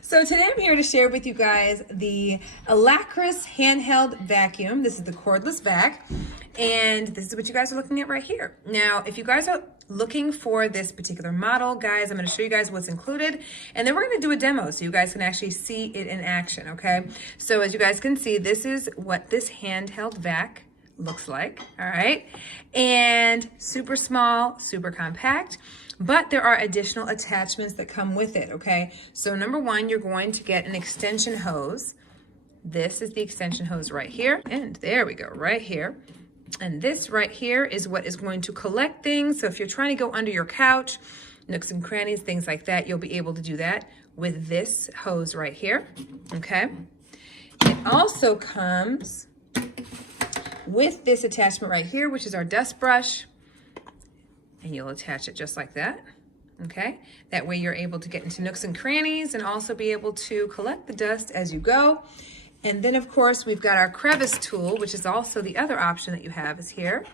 So today I'm here to share with you guys the ALACRIS Handheld Vacuum. This is the cordless vac, and this is what you guys are looking at right here. Now, if you guys are looking for this particular model, guys, I'm going to show you guys what's included, and then we're going to do a demo so you guys can actually see it in action, okay? So as you guys can see, this is what this handheld vac looks like, all right? And super small, super compact. But there are additional attachments that come with it, okay? So number one, you're going to get an extension hose. This is the extension hose right here. And there we go, right here. And this right here is what is going to collect things. So if you're trying to go under your couch, nooks and crannies, things like that, you'll be able to do that with this hose right here, okay? It also comes with this attachment right here, which is our dust brush. And you'll attach it just like that, okay? That way you're able to get into nooks and crannies and also be able to collect the dust as you go. And then of course we've got our crevice tool, which is also the other option that you have is here.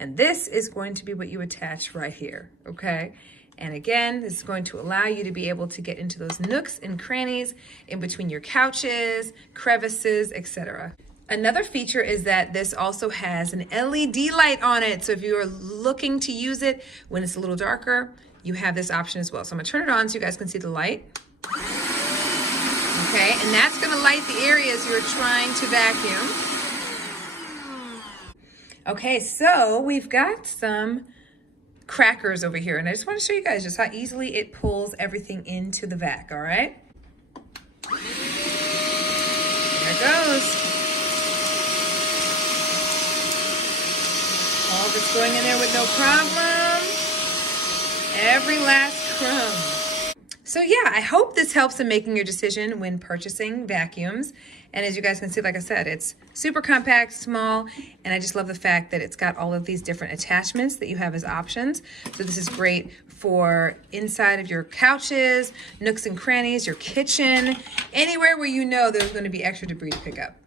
And this is going to be what you attach right here, okay? And again, this is going to allow you to be able to get into those nooks and crannies in between your couches, crevices, etc. Another feature is that this also has an LED light on it. So if you are looking to use it when it's a little darker, you have this option as well. So I'm gonna turn it on so you guys can see the light. Okay, and that's gonna light the areas you're trying to vacuum. Okay, so we've got some crackers over here, and I just wanna show you guys just how easily it pulls everything into the vac, all right? There it goes. All of it's going in there with no problem. Every last crumb. So yeah, I hope this helps in making your decision when purchasing vacuums. And as you guys can see, like I said, it's super compact, small, and I just love the fact that it's got all of these different attachments that you have as options. So this is great for inside of your couches, nooks and crannies, your kitchen, anywhere where you know there's going to be extra debris to pick up.